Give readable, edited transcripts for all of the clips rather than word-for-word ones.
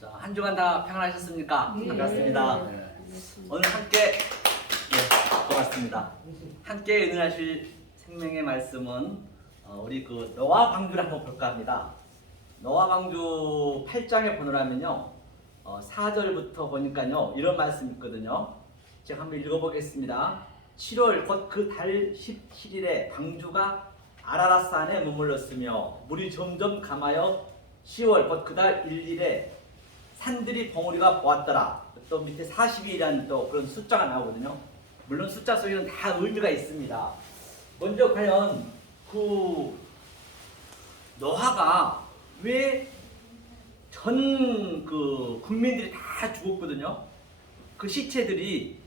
자, 한 주간 다 평안하셨습니까? 네. 반갑습니다. 네. 오늘 함께 고맙습니다. 함께 은혜하실 생명의 말씀은 우리 그 노아 방주를 한번 볼까 합니다. 노아 방주 8장에 보느라면요 4절부터 보니까요 이런 말씀이 있거든요. 제가 한번 읽어보겠습니다. 7월 곧 그 달 17일에 방주가 아라랏산에 머물렀으며 물이 점점 감하여 10월 곧 그 달 1일에 산들이 벙어리가 보았더라. 또 밑에 42이라는 또 그런 숫자가 나오거든요. 물론 숫자 속에는 다 의미가 있습니다. 먼저 과연 그 노아가 왜 전 그 국민들이 다 죽었거든요. 그 시체들이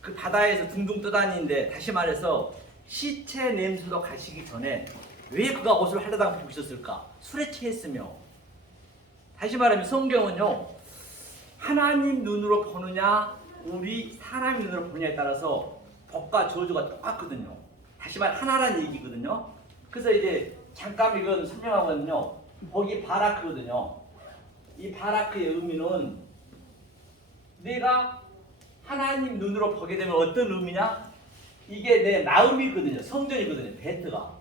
그 바다에서 둥둥 떠다니는데, 다시 말해서 시체 냄새도 가시기 전에 왜 그가 옷을 하려다가 입고 있었을까? 술에 취했으며. 다시 말하면 성경은요 하나님 눈으로 보느냐 우리 사람 눈으로 보느냐에 따라서 복과 저주가 똑같거든요. 다시 말해 하나라는 얘기거든요. 그래서 이제 잠깐 이건 설명하거든요. 거기 바라크거든요. 이 바라크의 의미는 내가 하나님 눈으로 보게 되면 어떤 의미냐? 이게 내 마음이거든요. 성전이거든요. 베트가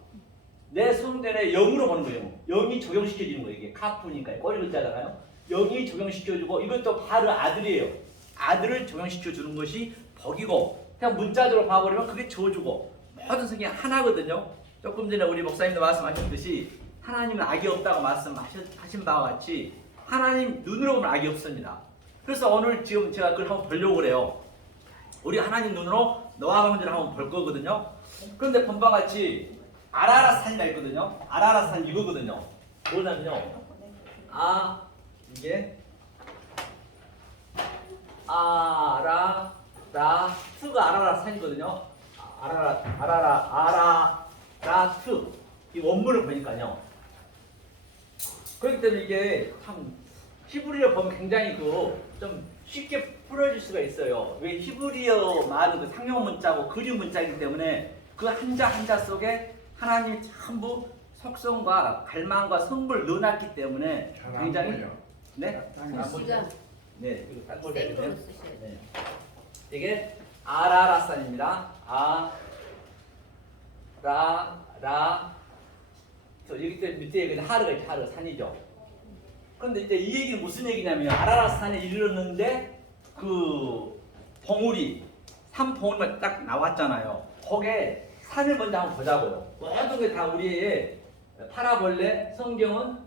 내 성전에 영으로 보는 거예요. 영이 적용시켜지는 거예요. 이게 카프니까 꼬리 글자잖아요. 영이 적용시켜주고, 이것도 바로 아들이에요. 아들을 적용시켜주는 것이 복이고, 그냥 문자적으로 봐버리면 그게 저주고, 모든 성경이 하나거든요. 조금 전에 우리 목사님도 말씀하셨듯이 하나님은 악이 없다고 말씀하신 바와 같이 하나님 눈으로 보면 악이 없습니다. 그래서 오늘 지금 제가 그걸 한번 보려고 그래요. 우리 하나님 눈으로 노아 방주를 한번 볼 거거든요. 그런데 본바 같이 아라랏산이가 있거든요. 아라랏산 이거거든요. 뭐냐면요. 이게 아라라트가 아라랏산이거든요. 아라라트 이 원문을 보니까요. 그렇기 때문에 이게 참 히브리어 보면 굉장히 좀 쉽게 풀어질 수가 있어요. 왜 히브리어 말은 그 상용 문자고 그리움 문자이기 때문에 그 한자 한자 속에 하나님이 전부 속성과 갈망과 성불을 넣어놨기 때문에 굉장히 글씨가 네, 이거 딱 보면 생으로 되거든요. 쓰셔야 돼요. 네. 이게 아라랏산입니다. 여기 밑에 하르가 있죠. 하르 산이죠. 그런데 이제 이 얘기는 무슨 얘기냐면 아라랏산에 이르렀는데 그 봉우리 산 봉우리가 딱 나왔잖아요. 거기에 산을 먼저 한번 보자고요. 모든 게 다 우리의 파라볼레 성경은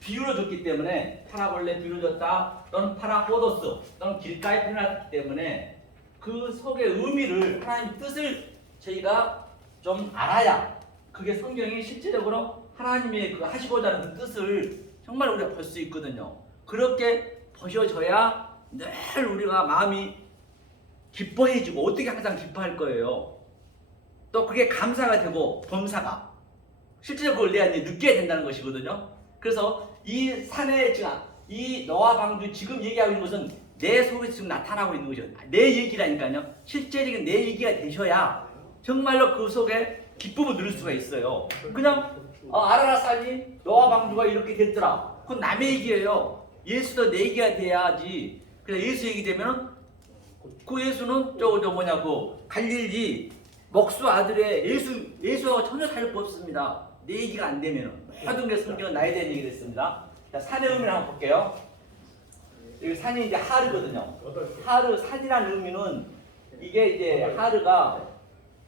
비유로 줬기 때문에 파라볼레 비유로 줬다 또는 파라호도스 또는 길가에 표현했기 때문에 그 속의 의미를 하나님 뜻을 저희가 좀 알아야 그게 성경이 실제적으로 하나님의 그 하시고자 하는 그 뜻을 정말 우리가 볼 수 있거든요. 그렇게 보셔져야 늘 우리가 마음이 기뻐해지고, 어떻게 항상 기뻐할 거예요. 또 그게 감사가 되고 범사가 실제적으로 그걸 내가 이제 느껴야 된다는 것이거든요. 그래서 이 산에 지금 이 노아 방주 지금 얘기하고 있는 것은 내 속에 지금 나타나고 있는 것이죠. 내 얘기라니까요. 실제적인 내 얘기가 되셔야 정말로 그 속에 기쁨을 누릴 수가 있어요. 그냥 아라랏산이 노아 방주가 이렇게 됐더라. 그건 남의 얘기예요. 예수도 내 얘기가 돼야지. 그래서 예수 얘기 되면은 그 예수는 갈릴리 목수 아들의 예수와 전혀 다를 거 없습니다. 내 얘기가 안 되면은 모든 게 성경은 나에 대한 얘기가 됐습니다. 자, 산의 의미를 한번 볼게요. 여기 산이 이제 하르거든요. 하르 산이라는 의미는 이게 이제 하르가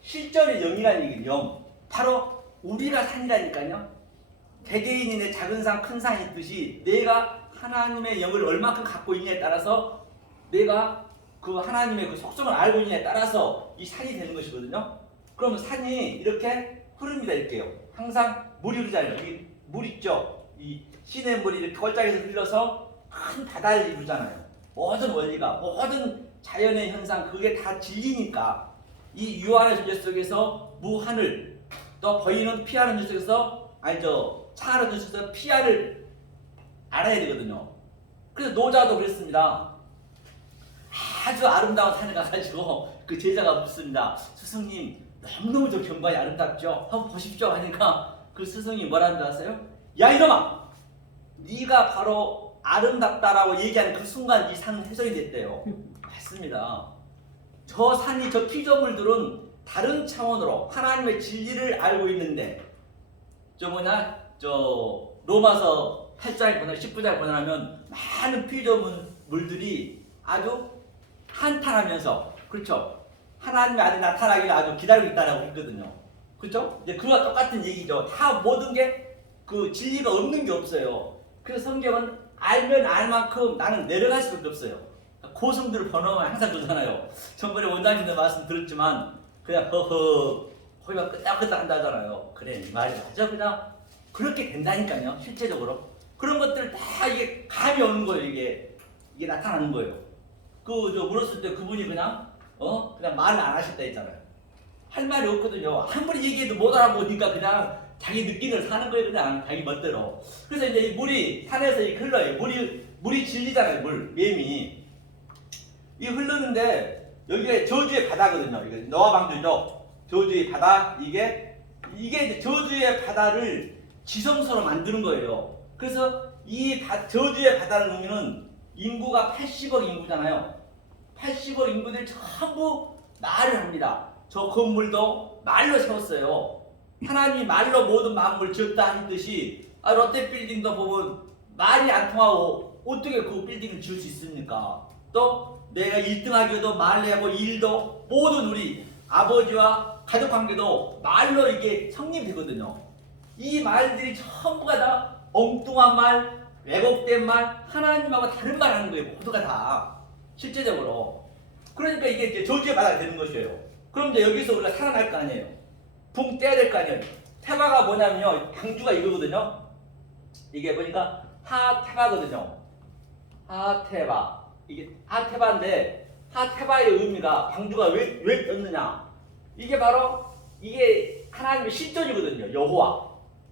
실전의 영이라는 얘기예요. 영. 바로 우리가 산이라니까요. 개개인의 작은 산, 큰 산이 있듯이 내가 하나님의 영을 얼마큼 갖고 있냐에 따라서 내가 그 하나님의 그 속성을 알고 있냐에 따라서 이 산이 되는 것이거든요. 그러면 산이 이렇게 흐릅니다. 이렇게요. 항상 물이 흐르잖아요. 이 물 있죠. 이 시냇물이 이렇게 걸작에서 흘러서 큰 바다를 이루잖아요. 모든 원리가, 모든 자연의 현상, 그게 다 진리니까 이 유한의 존재 속에서 무하늘, 또 보이는 피하는 존재 속에서 차하는 존재 속에서 피하를 알아야 되거든요. 그래서 노자도 그랬습니다. 아주 아름다운 산에 가가지고 그 제자가 묻습니다. 스승님, 너무너무 저 경관이 아름답죠? 한번 보십시오 하니까 그 스승이 뭐라는 줄 아세요? 야 이놈아! 네가 바로 아름답다라고 얘기하는 그 순간 이 산은 해석이 됐대요. 맞습니다. 저 산이 저 피조물들은 다른 차원으로 하나님의 진리를 알고 있는데 저 로마서 8장에 보면 10부장에 보면 많은 피조물들이 아주 한탄하면서 그렇죠. 하나님의 아들 나타나기를 아주 기다리고 있다라고 했거든요. 그렇죠? 이제 그와 똑같은 얘기죠. 다 모든 게 그 진리가 없는 게 없어요. 그래서 성경은 알면 알 만큼 나는 내려갈 수밖에 없어요. 고성들을 번호하면 항상 그러잖아요. 전번에 원장님도 말씀 들었지만 그냥 허허 거기만 끄덕끄덕 한다 하잖아요. 그래 말이 맞아. 그냥 그렇게 된다니까요. 실제적으로 그런 것들 다 이게 감이 오는 거예요. 이게 나타나는 거예요. 저 물었을 때 그분이 그냥 말을 안 하셨다 했잖아요. 할 말이 없거든요. 아무리 얘기해도 못 알아보니까 그냥 자기 느낌을 사는 거예요. 그냥 자기 멋대로. 그래서 이제 이 물이 산에서 흘러요. 물이 진리잖아요. 매미 이 흐르는데 여기가 저주의 바다거든요. 이게 노아 방주죠. 저주의 바다. 이게 이제 저주의 바다를 지성소로 만드는 거예요. 그래서 이 저주의 바다라는 의미는 인구가 80억 인구잖아요. 80억 인구들이 전부 말을 합니다. 저 건물도 말로 세웠어요. 하나님이 말로 모든 만물을 지었다 했듯이 롯데빌딩도 보면 말이 안 통하고 어떻게 그 빌딩을 지을 수 있습니까? 또 내가 1등하기도 말내고 일도 모든 우리 아버지와 가족관계도 말로 이게 성립되거든요. 이 말들이 전부가 다 엉뚱한 말, 왜곡된 말, 하나님하고 다른 말 하는 거예요. 모두가 다 실제적으로. 그러니까 이게 이제 저주의 바다가 되는 것이에요. 그럼 이제 여기서 우리가 살아날 거 아니에요. 붕 떼야 될 거 아니에요. 테바가 뭐냐면요. 방주가 이거거든요. 이게 보니까 하테바거든요. 하테바. 이게 하테바인데 하테바의 의미가 방주가 왜 떴느냐. 이게 바로 이게 하나님의 실존이거든요. 여호와.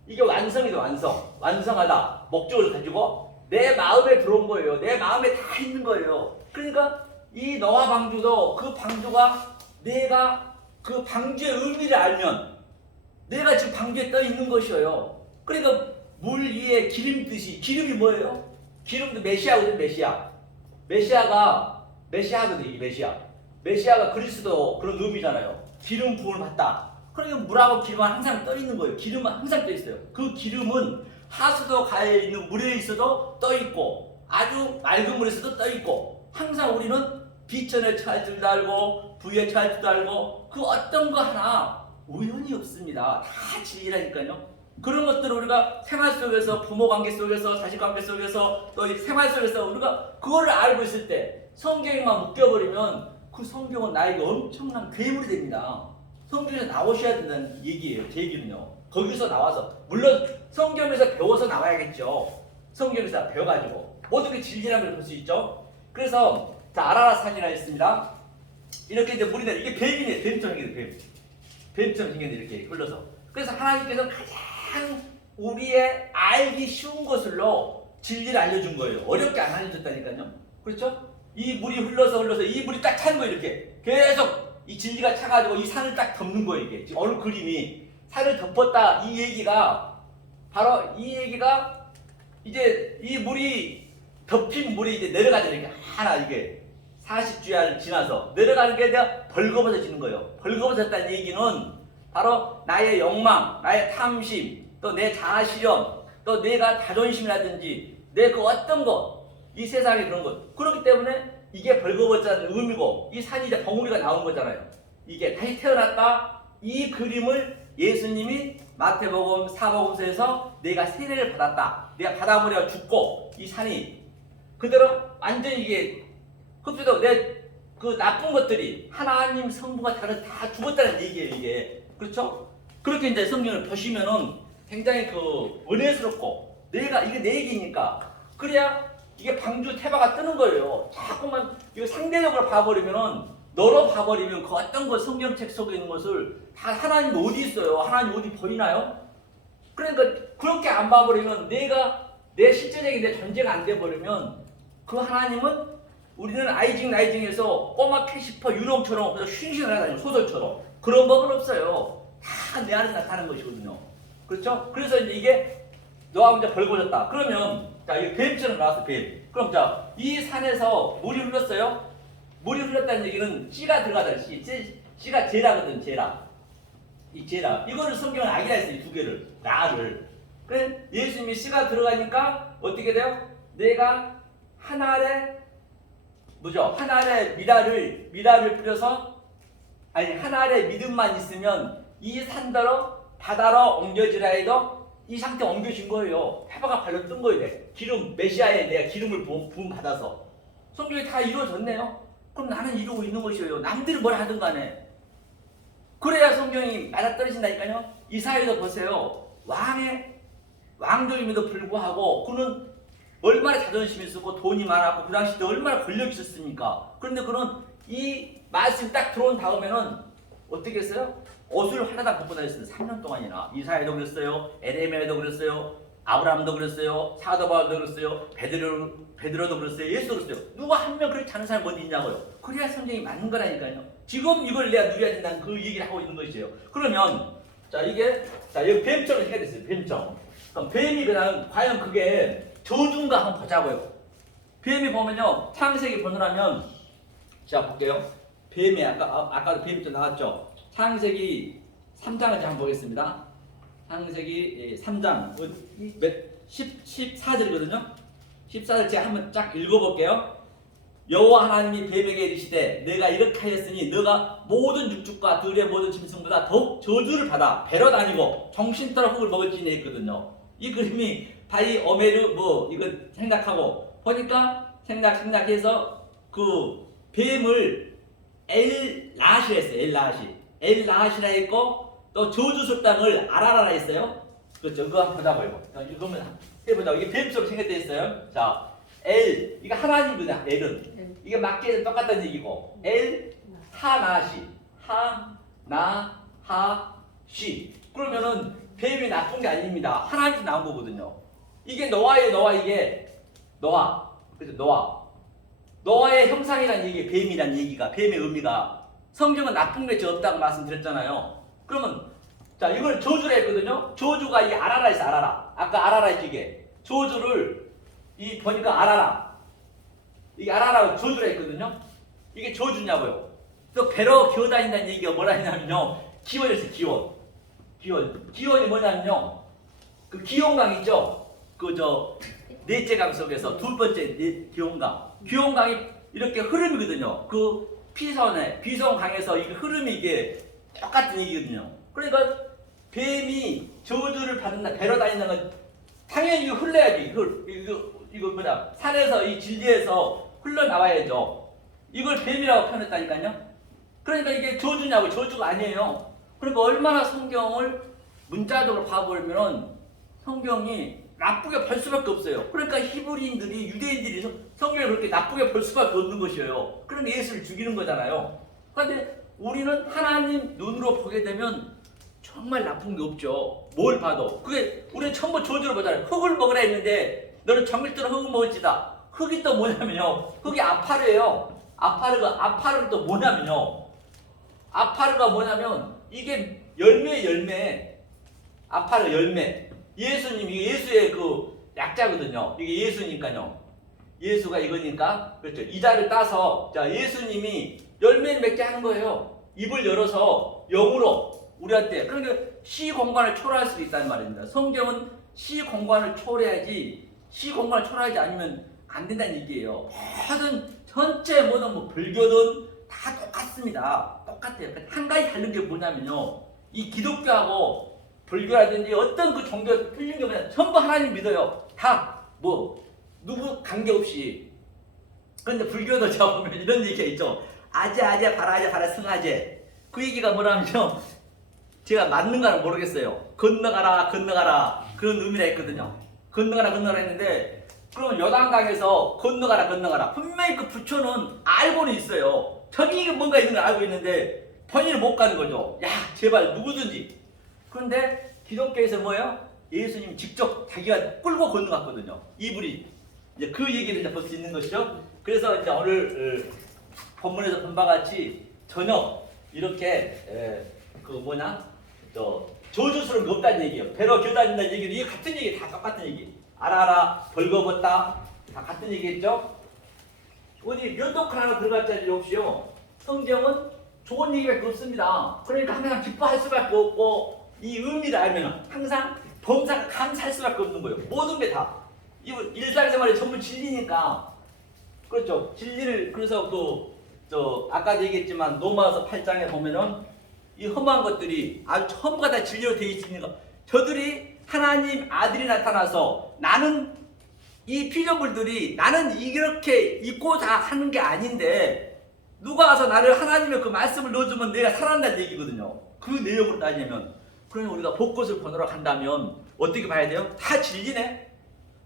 이게 완성이다. 완성하다. 목적을 가지고 내 마음에 들어온 거예요. 내 마음에 다 있는 거예요. 그러니까 이 노아 방주도 그 방주가 내가 그 방주의 의미를 알면 내가 지금 방주에 떠 있는 것이에요. 그러니까 물 위에 기름 듯이 기름이 뭐예요? 기름도 메시아거든요. 메시아거든요. 이게 메시아가 그리스도 그런 의미잖아요. 기름 부음을 받다. 그러니까 물하고 기름은 항상 떠 있는 거예요. 기름은 항상 떠 있어요. 그 기름은 하수도 가에 있는 물에 있어도 떠 있고 아주 맑은 물에서도 떠 있고 항상 우리는 비천에 처할 줄도 알고 부에 처할 줄도 알고 그 어떤 거 하나 우연이 없습니다. 다 진리라니까요. 그런 것들을 우리가 생활 속에서 부모 관계 속에서 자식 관계 속에서 또 생활 속에서 우리가 그거를 알고 있을 때 성경에만 묶여버리면 그 성경은 나에게 엄청난 괴물이 됩니다. 성경에서 나오셔야 된다는 얘기예요. 제 얘기는요. 거기서 나와서 물론 성경에서 배워서 나와야겠죠. 성경에서 배워가지고 모든 게 진리라는 걸 볼 수 있죠. 그래서 자 아라랏산이라 했습니다. 이렇게 이제 물이 이게 뱀이네. 뱀처럼 생겼어요. 뱀처럼 생겼는데 이렇게 흘러서. 그래서 하나님께서 가장 우리의 알기 쉬운 것으로 진리를 알려준 거예요. 어렵게 안 알려줬다니까요. 그렇죠? 이 물이 흘러서 이 물이 딱 찬 거예요. 이렇게 계속 이 진리가 차가지고 이 산을 딱 덮는 거예요. 이게 지금 어느 그림이 산을 덮었다. 이 얘기가 바로 이 얘기가 이제 이 물이 덮인 물이 이제 내려가잖아요. 이게 하나 이게 40주야를 지나서 내려가는 게 내가 벌거벗어지는 거예요. 벌거벗었다는 얘기는 바로 나의 욕망, 나의 탐심, 또 내 자아실현, 또 내가 자존심이라든지 내 그 어떤 것, 이 세상의 그런 것. 그렇기 때문에 이게 벌거벗었다는 의미고 이 산이 이제 벙우리가 나온 거잖아요. 이게 다시 태어났다. 이 그림을 예수님이 마태복음 사복음서에서 내가 세례를 받았다. 내가 바닷물에 죽고 이 산이 그대로 완전히 이게 흡수되고 내 그 나쁜 것들이 하나님 성부가 다 죽었다는 얘기예요. 이게 그렇죠? 그렇게 이제 성경을 보시면은 굉장히 그 은혜스럽고 내가 이게 내 얘기니까 그래야 이게 방주 태바가 뜨는 거예요. 자꾸만 이거 상대적으로 봐버리면은 너로 봐버리면 그 어떤 것 성경책 속에 있는 것을 다 하나님 어디 있어요? 하나님 어디 보이나요? 그러니까 그렇게 안 봐버리면 내가 내 실제적인 내 존재가 안 돼버리면 그 하나님은 우리는 아이징 꼬마 캐시퍼 유령처럼 그냥 쉰신을 하다니요 소설처럼 그런 법은 없어요. 다 내 안에 나타나는 것이거든요. 그렇죠? 그래서 이제 이게 너하고 이제 벌거졌다. 그러면 자, 이 뱀처럼 나왔어, 뱀. 그럼 자, 이 산에서 물이 흘렀어요? 물이 흘렀다는 얘기는 씨가 들어가다, 씨가 제라거든, 제라. 이 제라. 이거를 성경은 악이라 했어요, 이 두 개를. 나를. 그래, 예수님이 씨가 들어가니까 어떻게 돼요? 내가 한 알에, 뭐죠? 한 알에 미라를 뿌려서, 아니, 한 알에 믿음만 있으면 이 산더러 바다로 옮겨지라 해도 이 상태 옮겨진 거예요. 페바가 발로 뜬 거예요. 기름, 메시아에 내가 기름을 부음 받아서. 성경이 다 이루어졌네요. 그럼 나는 이루고 있는 것이에요. 남들이 뭘 하든 간에. 그래야 성경이 맞아떨어진다니까요. 이사야도 보세요. 왕족임에도 불구하고 그는 얼마나 자존심이 있었고 돈이 많았고 그 당시 때 얼마나 권력이 있었습니까? 그런데 그는 이 말씀이 딱 들어온 다음에는 어떻게 했어요? 옷을 하나당 벗고 다녔어요. 3년 동안이나. 이사야도 그랬어요. 에레미야도 그랬어요. 아브라함도 그랬어요. 사도 바울도 그랬어요. 베드로도 그랬어요. 예수도 그랬어요. 누가 한 명 그렇게 하는 사람이 어디 있냐고요. 그래야 성경이 맞는 거라니까요. 지금 이걸 내가 누려야 된다는 그 얘기를 하고 있는 것이에요. 그러면 자 이게 자 여기 뱀처럼 해야 됐어요. 뱀처럼. 그럼 뱀이 그냥 과연 그게 저주인가 한번 보자고요. 뱀이 보면요. 창세기 보느라면 자 볼게요. 뱀이 아까도 뱀이 나왔죠. 창세기 3장을 한번 보겠습니다. 창세기 3장 14절이거든요. 14절 제가 한번 쫙 읽어볼게요. 여호와 하나님이 뱀에게 이르시되 내가 이렇게 하였으니 너가 모든 육축과 들의 모든 짐승보다 더욱 저주를 받아 배로 다니고 정신더러 흙을 먹을지니 했거든요. 이 그림이 바이 오메르 뭐 이거 생각하고 보니까 생각해서 그 뱀을 엘라시라 했어요. 엘라시라 했고 또 저주술 땅을 아라라라 했어요. 그렇죠. 이거 한번 보자고요. 이거면 해보자. 이게 뱀처럼 생겼돼 있어요. 자, 이거 하나님이다. 엘은 이게 맞게 똑같다는 얘기고 하나시 하나하시 그러면은 뱀이 나쁜 게 아닙니다. 하나님께 나온 거거든요. 이게 노아예요. 이게 노아. 그죠? 노아의 형상이란 얘기, 뱀이란 얘기가 뱀의 의미가 성경은 나쁜 게 없다고 말씀드렸잖아요. 그러면 자 이걸 저주라 했거든요. 저주가 이 아라라에서 아라라. 아까 아라라 했죠 이게. 저주를 이 보니까 아라라. 이게 아라라고 저주라 했거든요. 이게 저주냐고요. 또 배로 기어다닌다는 얘기가 뭐라 했냐면요. 기원이었어요. 기원이 뭐냐면요. 그 기원강 있죠. 그 넷째 강 속에서 두 번째 기원강이 이렇게 흐름이거든요. 그 비성강에서 이 흐름이 이게 똑같은 얘기거든요. 그러니까 뱀이 저주를 받는다, 배로 다니는 건 당연히 이거 흘러야지. 이거 뭐냐 산에서 이 진리에서 흘러나와야죠. 이걸 뱀이라고 표현했다니까요. 그러니까 이게 저주냐고. 저주가 아니에요. 그러니까 얼마나 성경을 문자적으로 봐보면 성경이 나쁘게 볼 수밖에 없어요. 그러니까 히브리인들이 유대인들이 성경을 그렇게 나쁘게 볼 수밖에 없는 것이에요. 그러니까 예수를 죽이는 거잖아요. 그런데 우리는 하나님 눈으로 보게 되면 정말 나쁜 게 없죠. 뭘 봐도. 그게 우리는 전부 저주를 보잖아요. 흙을 먹으라 했는데 너는 정밀대로 흙을 먹을지다. 흙이 또 뭐냐면요. 흙이 아파르예요. 아파르가 또 뭐냐면요. 아파르가 뭐냐면 이게 열매. 아파르 열매. 예수님, 이게 예수의 그 약자거든요. 이게 예수니까요. 예수가 이거니까, 그렇죠. 이자를 따서, 자, 예수님이 열매를 맺게 하는 거예요. 입을 열어서 영으로 우리한테. 그러니까 시 공간을 초월할 수 있다는 말입니다. 성경은 시 공간을 초월해야지, 않으면 안 된다는 얘기예요. 전체 모든 뭐 불교든 다 똑같습니다. 똑같아요. 한 가지 다른 게 뭐냐면요. 이 기독교하고 불교라든지 어떤 그 종교 틀린 게 뭐냐 전부 하나님 믿어요. 다 누구 관계없이. 그런데 불교도 제가 보면 이런 얘기가 있죠. 아제 바라 승아제. 그 얘기가 뭐냐면요. 제가 맞는가는 모르겠어요. 건너가라 그런 의미라 했거든요. 건너가라 했는데 그러면 요단강에서 건너가라 분명히 그 부처는 알고는 있어요. 저기 뭔가 있는 걸 알고 있는데 본인은 못 가는 거죠. 야 제발 누구든지. 그런데 기독교에서 뭐예요? 예수님이 직접 자기가 끌고 건너갔거든요. 이불이. 이제 그 얘기를 이제 볼 수 있는 것이죠. 그래서 이제 오늘 본문에서 본 바와 같이 전혀 이렇게 저주스러운 게 없다는 얘기예요. 배로 기어다닌다는 얘기도 이게 같은 얘기, 다 똑같은 얘기. 알아라 벌거벗다 다 같은 얘기겠죠? 어디 몇 독한 하나 들어갈 자리 없이요. 성경은 좋은 얘기밖에 없습니다. 그러니까 항상 기뻐할 수밖에 없고 이 의미를 알면 항상 범사가 감사할 수밖에 없는 거예요. 모든 게 다. 이 일상생활에 전부 진리니까. 그렇죠. 진리를 그래서 아까도 얘기했지만 로마서 8장에 보면은 이 험한 것들이 아주 전부가 다 진리로 되어 있으니까 저들이 하나님 아들이 나타나서 나는 이 피조물들이 나는 이렇게 있고 다 하는 게 아닌데 누가 와서 나를 하나님의 그 말씀을 넣어주면 내가 살아난다는 얘기거든요. 그 내용으로 따지면 그러면 우리가 복것을 보내러 간다면 어떻게 봐야 돼요? 다 진리네.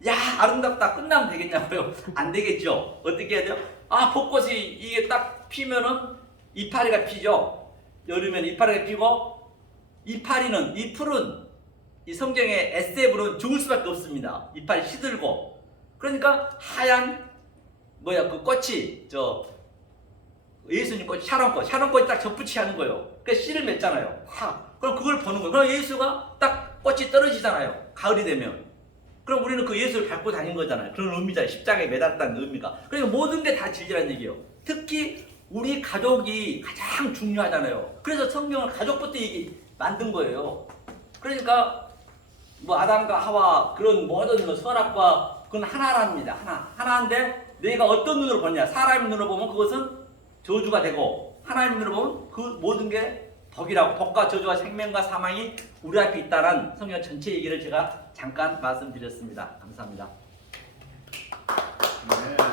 야 아름답다 끝나면 되겠냐고요? 안 되겠죠. 어떻게 해야 돼요? 아 복꽃이 이게 딱 피면은 이파리가 피죠. 여름에는 이파리가 피고 이파리는 이 풀은 이 성경의 SF는 죽을 수밖에 없습니다. 이파리 시들고 그러니까 하얀 그 꽃이 예수님 꽃 샤론꽃이 딱 접붙이 하는 거예요. 그래서 씨를 맺잖아요. 그럼 그걸 보는 거예요. 그럼 예수가 딱 꽃이 떨어지잖아요. 가을이 되면. 그럼 우리는 그 예수를 밟고 다닌 거잖아요. 그런 의미잖아요. 십자가에 매달았다는 의미가. 그러니까 모든 게 다 진리라는 얘기예요. 특히 우리 가족이 가장 중요하잖아요. 그래서 성경은 가족부터 만든 거예요. 그러니까 아담과 하와 그런 모든 선악과 그건 하나랍니다. 하나인데 내가 어떤 눈으로 보냐. 사람의 눈으로 보면 그것은 저주가 되고 하나님 눈으로 보면 그 모든 게 덕이라고 덕과 저주와 생명과 사망이 우리 앞에 있다는 성경 전체 얘기를 제가 잠깐 말씀드렸습니다. 감사합니다. 네.